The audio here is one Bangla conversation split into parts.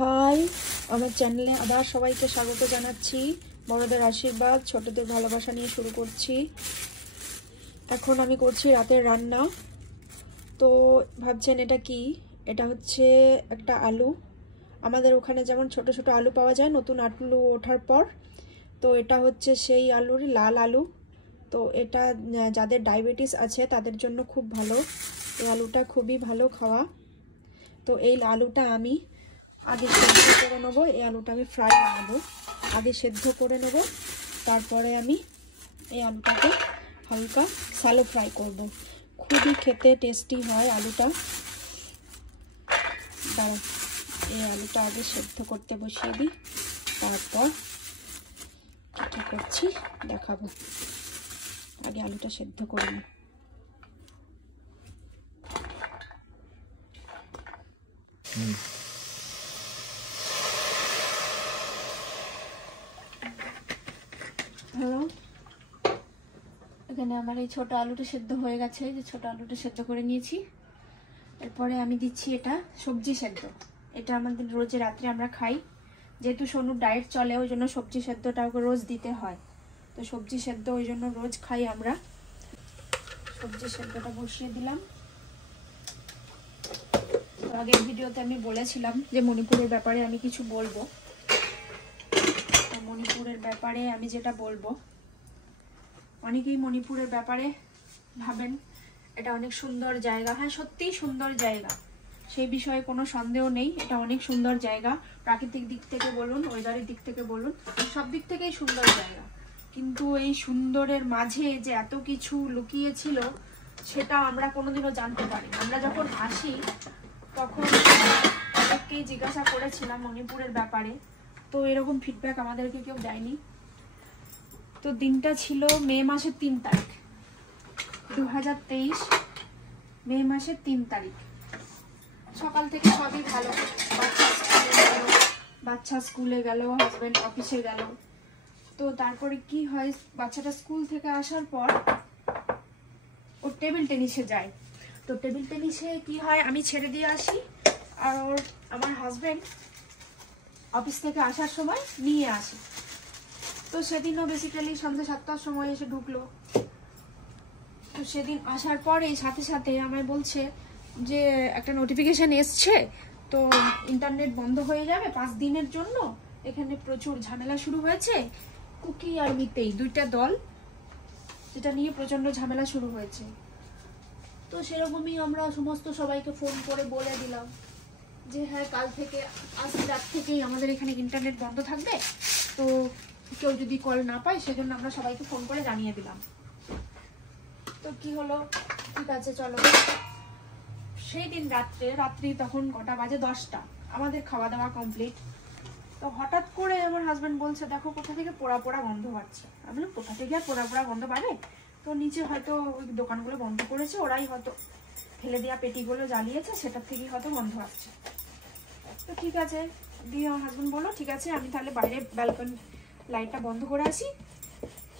হাই, আমার চ্যানেলে আবার সবাইকে স্বাগত জানাচ্ছি। বড়দের আশীর্বাদ, ছোটদের ভালোবাসা নিয়ে শুরু করছি। এখন আমি করছি রাতের রান্না। তো ভাবছেন এটা কি? এটা হচ্ছে একটা আলু। আমাদের ওখানে যেমন ছোট ছোট আলু পাওয়া যায় নতুন আলু ওঠার পর, তো এটা হচ্ছে সেই আলুরই লাল আলু। তো এটা যাদের ডায়াবেটিস আছে তাদের জন্য খুব ভালো। এই আলুটা খুবই ভালো খাওয়া। তো এই আলুটা আমি আগে সেদ্ধ করে নেবো। এই আলুটা আমি ফ্রাই বানাবো। আগে সেদ্ধ করে নেব, তারপরে আমি এই আলুটাকে হালকা স্যালো ফ্রাই করব। খুবই খেতে টেস্টি হয় আলুটা। দাঁড়া, এই আলুটা আগে সেদ্ধ করতে বসিয়ে দিই, তারপর কী করছি দেখাবো। আগে আলুটা সেদ্ধ করে নিই। হ্যালো, এখানে আমার এই ছোট আলুটা সেদ্ধ হয়ে গেছে। যে ছোট আলুটা সেদ্ধ করে নিয়েছি। এরপরে আমি দিচ্ছি এটা সবজি সেদ্ধ। এটা আমাদের রোজে রাত্রে আমরা খাই। যেহেতু সোনুর ডায়েট চলে, ওই জন্য সবজি সেদ্ধটা ওকে রোজ দিতে হয়। তো সবজি সেদ্ধ ওই জন্য রোজ খাই আমরা। সবজি সেদ্ধটা বসিয়ে দিলাম। আগের ভিডিওতে আমি বলেছিলাম যে মণিপুরের ব্যাপারে আমি কিছু বলবো। মণিপুরের ব্যাপারে আমি যেটা বলবো, অনেকেই মণিপুরের ব্যাপারে ভাবেন এটা অনেক সুন্দর জায়গা। হ্যাঁ, সত্যিই সুন্দর জায়গা, সেই বিষয়ে কোনো সন্দেহ নেই। এটা অনেক সুন্দর জায়গা। প্রাকৃতিক দিক থেকে বলুন, ওয়েদারের দিক থেকে বলুন, সব দিক থেকেই সুন্দর জায়গা। কিন্তু এই সুন্দরের মাঝে যে এত কিছু লুকিয়ে ছিল সেটা আমরা কোনোদিনও জানতে পারি। আমরা যখন আসি তখন অনেককেই জিজ্ঞাসা করেছিলাম মণিপুরের ব্যাপারে, তো এরকম ফিডব্যাক আমাদেরকে কেউ দেয়নি। তো দিনটা ছিল মে মাসের 3 তারিখ, 2023 মে মাসের 3 তারিখ। সকাল থেকে সবই ভালো। বাচ্চা স্কুলে গেল, হাজবেন্ড অফিসে গেল। তো তারপরে কি হয়, বাচ্চাটা স্কুল থেকে আসার পর ও টেবিল টেনিসে যায়। তো টেবিল টেনিসে কি হয়, আমি ছেড়ে দিয়ে আসি, আর আমার হাজবেন্ড অফিস থেকে আসার সময় নিয়ে আসে। তো সেদিনও বেসিক্যালি সন্ধ্যে 7টার সময় এসে ঢুকলো। তো সেদিন আসার পর এই সাথে সাথে আমায় বলছে যে একটা নোটিফিকেশন এসছে, তো ইন্টারনেট বন্ধ হয়ে যাবে 5 দিনের জন্য। এখানে প্রচুর ঝামেলা শুরু হয়েছে, কুকি আর মিতেই দুইটা দল, যেটা নিয়ে প্রচন্ড ঝামেলা শুরু হয়েছে। তো সেরকমই আমরা সমস্ত সবাইকে ফোন করে বলে দিলাম যে হ্যাঁ, কাল থেকে আজ রাত থেকেই আমাদের এখানে ইন্টারনেট বন্ধ থাকবে। তো কেউ যদি কল না পায় সেজন্য আমরা সবাইকে ফোন করে জানিয়ে দিলাম। তো কি হলো, ঠিক আছে চলো। সেই দিন রাত্রি তখন কটা বাজে, 10টা। আমাদের খাওয়া দাওয়া কমপ্লিট। তো হঠাৎ করে আমার হাজবেন্ড বলছে দেখো কোথা থেকে পোড়া পোড়া গন্ধ পাচ্ছে। আমি বললাম কোথা থেকে আর পোড়া পোড়া গন্ধ পাবে? তো নিচে হয়তো ওই দোকানগুলো বন্ধ করেছে, ওরাই হয়তো ফেলে দেওয়া পেটিগুলো জ্বালিয়েছে, সেটার থেকেই হয়তো গন্ধ আসছে। তো ঠিক আছে, দিয়ে আমার হাজবেন্ড বললো ঠিক আছে আমি তাহলে বাইরে ব্যালকনি লাইটটা বন্ধ করে আসি।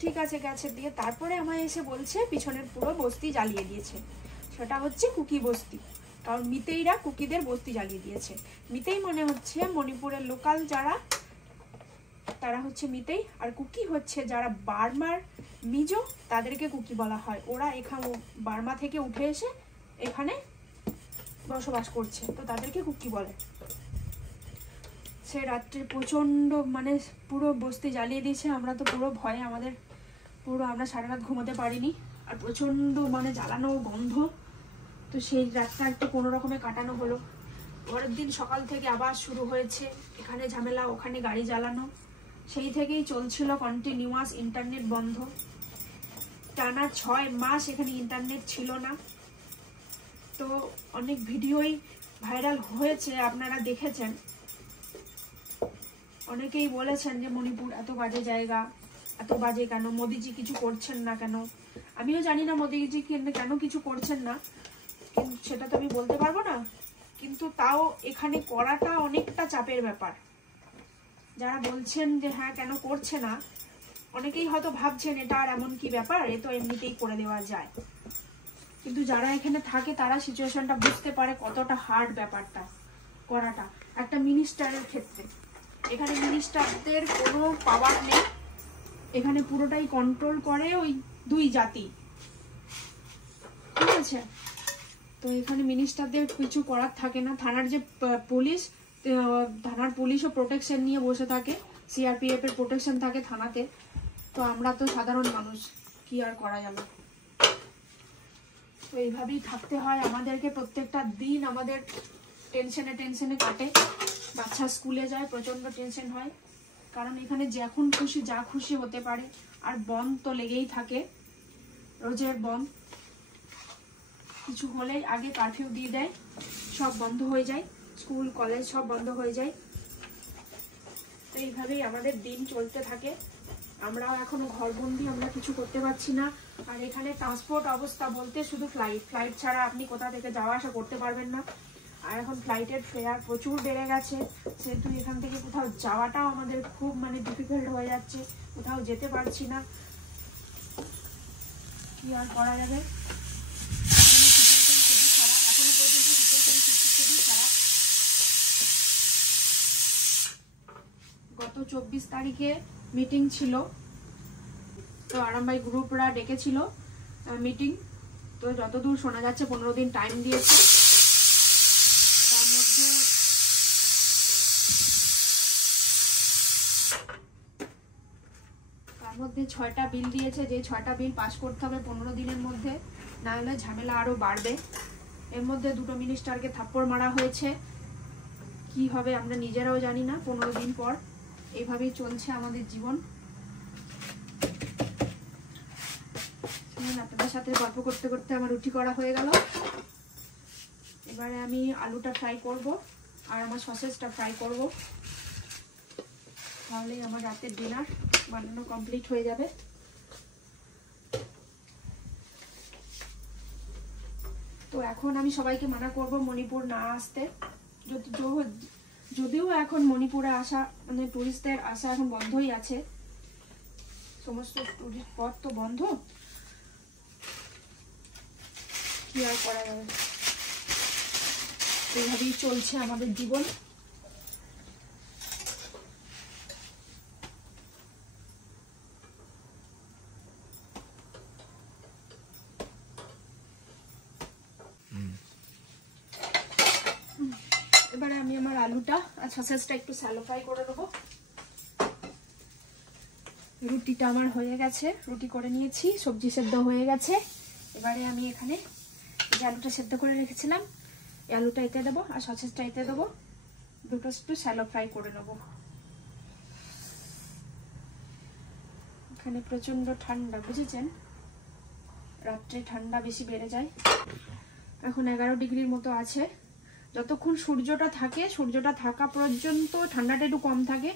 ঠিক আছে গেছে। দিয়ে তারপরে আমায় এসে বলছে পিছনের পুরো বস্তি জ্বালিয়ে দিয়েছে। সেটা হচ্ছে কুকি বস্তি, কারণ মিতেইরা কুকিদের বস্তি জ্বালিয়ে দিয়েছে। মিতেই মনে হচ্ছে মণিপুরের লোকাল যারা, তারা হচ্ছে মিতেই, আর কুকি হচ্ছে যারা বার্মার মিজো, তাদেরকে কুকি বলা হয়। ওরা এখানে বার্মা থেকে উঠে এসে এখানে বসবাস করছে, তো তাদেরকে কুকি বলে। সে রাত্রে প্রচন্ড মানে পুরো বস্তি জ্বালিয়ে দিয়েছে। আমরা তো পুরো ভয়ে আমরা সারা রাত ঘুমাতে পারিনি। আর প্রচন্ড মানে জ্বালানো গন্ধ। তো সেই রাতটা একটু কোনো রকমে কাটানো হলো। পরের দিন সকাল থেকে আবার শুরু হয়েছে এখানে ঝামেলা, ওখানে গাড়ি জ্বালানো। সেই থেকেই চলছিল কন্টিনিউয়াস ইন্টারনেট বন্ধ। টানা 6 মাস এখানে ইন্টারনেট ছিল না। তো অনেক ভিডিওই ভাইরাল হয়েছে, আপনারা দেখেছেন। অনেকেই বলেছেন যে মণিপুর এত বাজে জায়গা, এত বাজে কেন, মোদিজি কিছু করছেন না কেন। আমিও জানি না মোদিজি কেন কিছু করছেন না, কিন্তু সেটা তো আমি বলতে পারবো না। কিন্তু তাও এখানে করাটা অনেকটা চাপের ব্যাপার। যারা বলছেন যে হ্যাঁ কেন করছে না, অনেকেই হয়তো ভাবছেন এটা আর এমন কি ব্যাপার, এ তো এমনিতেই করে দেওয়া যায়। কিন্তু যারা এখানে থাকে তারা সিচুয়েশনটা বুঝতে পারে কতটা হার্ড ব্যাপারটা করাটা। একটা একটা মিনিস্টারের ক্ষেত্রে। এখানে মিনিস্টারদের কোনো পাওয়ার নেই, এখানে পুরোটাই কন্ট্রোল করে ওই দুই জাতি, ঠিক আছে? তো এখানে মিনিস্টারদের কিছু করার থাকে না। থানার যে পুলিশ, থানার পুলিশও প্রোটেকশন নিয়ে বসে থাকে, সিআরপিএফ এর প্রোটেকশন থাকে থানাতে। তো আমরা তো সাধারণ মানুষ, কি আর করা যাবে। তো এইভাবেই থাকতে হয় আমাদেরকে। প্রত্যেকটা দিন আমাদের টেনশনে কাটে। বাচ্চা স্কুলে যায়, প্রচন্ড টেনশন হয়, কারণ এখানে যখন খুশি যা খুশি হতে পারে। আর বন্ধ তো লেগেই থাকে, রোজের বন্ধ। কিছু হলেই আগে কারফিউ দিয়ে দেয়, সব বন্ধ হয়ে যায়, স্কুল কলেজ সব বন্ধ হয়ে যায়। তো এইভাবেই আমাদের দিন চলতে থাকে। আমরাও এখনো ঘরবন্দি, আমরা কিছু করতে পারছি না। আর এখানে ট্রান্সপোর্ট অবস্থা বলতে শুধু ফ্লাইট ছাড়া আপনি কোথা থেকে যাওয়া আসা করতে পারবেন না। আর এখন ফ্লাইটের ফেয়ার প্রচুর বেড়ে গেছে, সেহেতু এখান থেকে কোথাও যাওয়াটাও আমাদের খুব ডিফিকাল্ট হয়ে যাচ্ছে, কোথাও যেতে পারছি না। কি আর করা যাবে, খুবই খারাপ, এখনো পর্যন্ত সিচুয়েশন খুবই খারাপ। গত 24 তারিখে মিটিং ছিল, তো আরামবাই গ্রুপরা ডেকেছিল মিটিং। তো যতদূর শোনা যাচ্ছে 15 দিন টাইম দিয়েছে। তার মধ্যে 6টা বিল দিয়েছে, যে 6টা বিল পাস করতে হবে 15 দিনের মধ্যে, না হলে ঝামেলা আরো বাড়বে। এর মধ্যে 2টো মিনিস্টারকে থাপ্পড় মারা হয়েছে। কি হবে আমরা নিজেরাও জানি না। 15 দিন পর এইভাবেই চলছে আমাদের জীবন। আপনাদের সাথে গল্প করতে করতে আমার রুটি করা হয়ে গেল। এবারে আমি আলুটা ফ্রাই করব আর আমার সসেজটা ফ্রাই করব, তাহলেই আমার রাতের ডিনার বানানো কমপ্লিট হয়ে যাবে। তো এখন আমি সবাইকে মানা করব মণিপুর না আসতে। যদিও এখন মণিপুরে আসা টুরিস্টদের আসা এখন বন্ধই আছে, সমস্ত টুরিস্ট স্পট তো বন্ধ। কি আর করা যাবে, এইভাবেই চলছে আমাদের জীবন। এবারে আমি আমার আলুটা আর সসেজটা একটু স্যালো ফ্রাই করে নেবো। রুটিটা আমার হয়ে গেছে, রুটি করে নিয়েছি, সবজি সেদ্ধ হয়ে গেছে। এবারে আমি এখানে যে আলুটা সেদ্ধ করে রেখেছিলাম, এই আলুটা এতে দেবো আর সসেজটা এতে দেবো, দুটো একটু স্যালো ফ্রাই করে নেবো। এখানে প্রচন্ড ঠান্ডা, বুঝেছেন, রাত্রে ঠান্ডা বেশি বেড়ে যায়। এখন 11 ডিগ্রির মতো আছে। যতক্ষণ সূর্যটা থাকে, সূর্যটা থাকা পর্যন্ত ঠান্ডাটা একটু কম থাকে।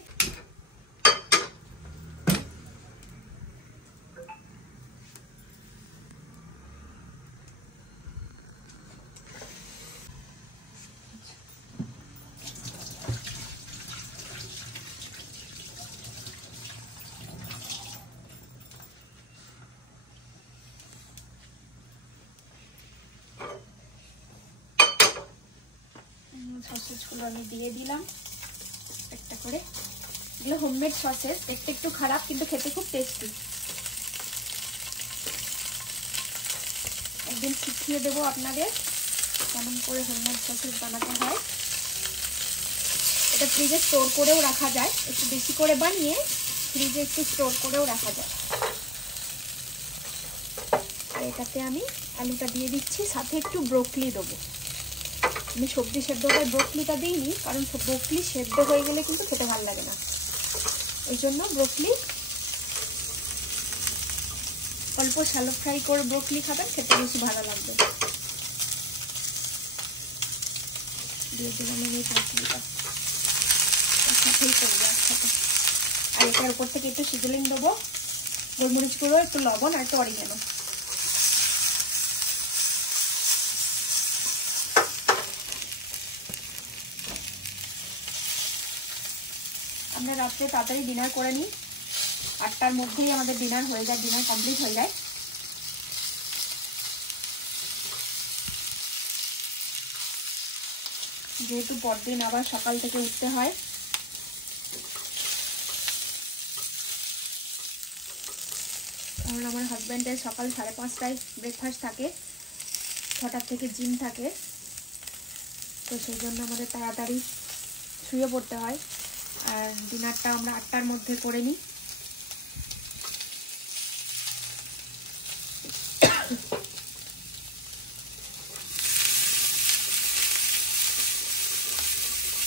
সসেজগুলো আমি দিয়ে দিলাম একটা করে। এগুলো হোমমেড সসেজ, দেখতে একটু খারাপ কিন্তু খেতে খুব টেস্টি। একদিন শিখিয়ে দেবো আপনাদের কেমন করে হোমমেড সসেজ বানাতে হয়। এটা ফ্রিজে স্টোর করেও রাখা যায়, একটু বেশি করে বানিয়ে ফ্রিজে একটু স্টোর করেও রাখা যায়। আর এটাতে আমি আলুটা দিয়ে দিচ্ছি, সাথে একটু ব্রোকলি দেবো। আমি সবজি সেদ্ধ করে ব্রোকলিটা দিইনি, কারণ ব্রোকলি সেদ্ধ হয়ে গেলে কিন্তু খেতে ভালো লাগে না। এই জন্য ব্রোকলি অল্প শ্যালো ফ্রাই করে ব্রোকলি খাবেন, খেতে বেশি ভালো লাগবে। দিয়ে দিলাম আমি ব্রোকলিটা, সাথেই করবো একসাথে। আর এটার উপর থেকে একটু সিজলিং দেবো, গোলমরিচ গুঁড়ো, একটু লবণ আর একটু অরিগেনো। আমরা রাত্রে তাড়াতাড়ি ডিনার করে নিই, 8টার মধ্যেই আমাদের ডিনার হয়ে যায়, ডিনার কমপ্লিট হয়ে যায়। যেহেতু পরদিন আবার সকাল থেকে উঠতে হয়। কারণ আমার হাজব্যান্ডের সকাল 5:30টায় ব্রেকফাস্ট থাকে, 6টার থেকে জিম থাকে, তো সেই জন্য আমাদের তাড়াতাড়ি শুয়ে পড়তে হয়। আর ডিনারটা আমরা 8টার মধ্যে করে নিই।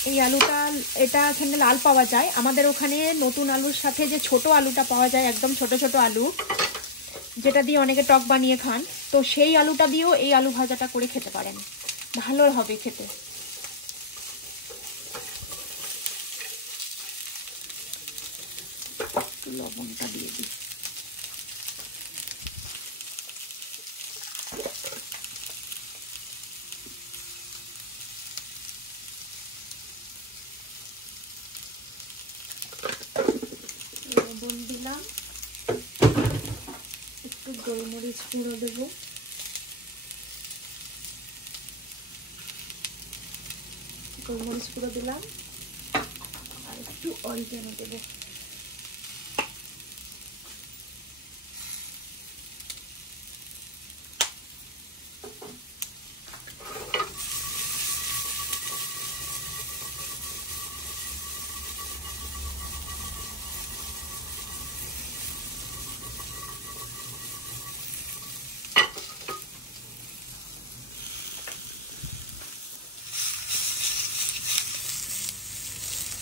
এই আলুটা, এটা এখানে লাল পাওয়া যায়, আমাদের ওখানে নতুন আলুর সাথে যে ছোট আলুটা পাওয়া যায়, একদম ছোট ছোট আলু, যেটা দিয়ে অনেকে টক বানিয়ে খান, তো সেই আলুটা দিয়েও এই আলু ভাজাটা করে খেতে পারেন, ভালো হবে খেতে। একটু লবণটা দিয়ে দিই। লবণ দিলাম, একটু গোলমরিচ গুঁড়ো দেবো, গোলমরিচ গুঁড়ো দিলাম, আর একটু অরিগানো দেবো।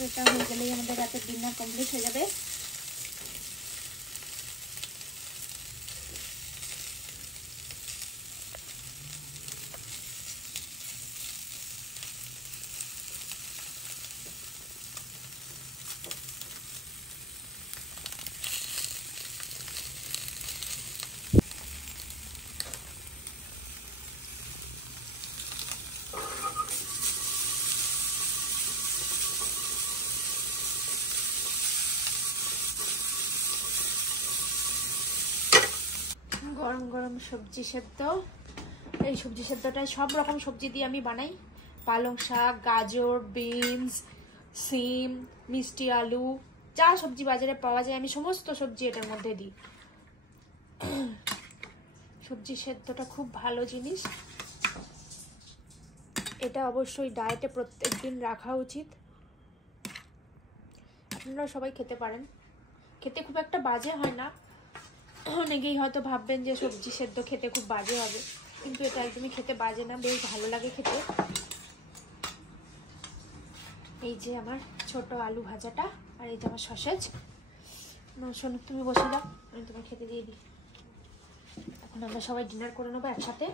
এটা হয়ে গেলেই আমাদের রাতের ডিনার কমপ্লিট হয়ে যাবে। গরম গরম সবজি সেদ্ধ। এই সবজি সেদ্ধটাই সব রকম সবজি দিয়ে আমি বানাই, পালং শাক, গাজর, বিনস, সিম, মিষ্টি আলু, যা সবজি বাজারে পাওয়া যায় আমি সমস্ত সবজি এটার মধ্যে দিই। সবজি সেদ্ধটা খুব ভালো জিনিস, এটা অবশ্যই ডায়েটে প্রত্যেকদিন রাখা উচিত। আপনারা সবাই খেতে পারেন, খেতে খুব একটা বাজে হয় না। অনেকেই হয়তো ভাববেন যে সবজি সেদ্ধ খেতে খুব বাজে হবে, কিন্তু এটা একদমই খেতে বাজে না, বেশ ভালো লাগে খেতে। এই যে আমার ছোট আলু ভাজাটা, আর এই যে আমার সসেজ। শোনো, তুমি বসে দাও, আমি তোমার খেতে দিয়ে দিই। এখন আমরা সবাই ডিনার করে নেবো একসাথে।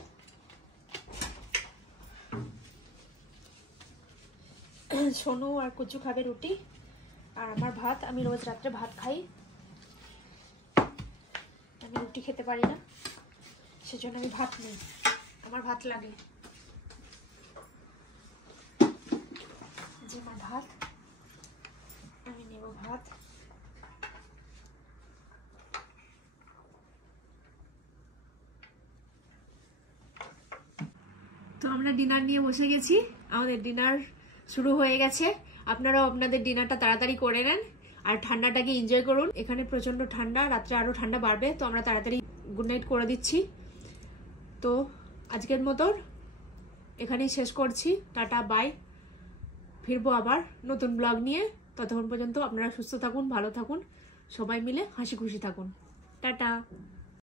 সোনু আর কুচু খাবে রুটি, আর আমার ভাত। আমি রোজ রাত্রে ভাত খাই, আমি রুটি খেতে পারি না, সেজন্য আমি ভাত নিই, আমার ভাত লাগে। যে আমার ভাত, আমি নেব ভাত। তো আমরা ডিনার নিয়ে বসে গেছি, আমাদের ডিনার শুরু হয়ে গেছে। আপনারাও আপনাদের ডিনারটা তাড়াতাড়ি করে নেন আর ঠান্ডাটাকে এনজয় করুন। এখানে প্রচন্ড ঠান্ডা, রাত্রে আরো ঠান্ডা বাড়বে, তো আমরা তাড়াতাড়ি গুড নাইট করে দিচ্ছি। তো আজকের মতো এখানেই শেষ করছি, টাটা বাই। ফিরবো আবার নতুন ব্লগ নিয়ে, ততক্ষণ পর্যন্ত আপনারা সুস্থ থাকুন, ভালো থাকুন, সবাই মিলে হাসি খুশি থাকুন। টাটা।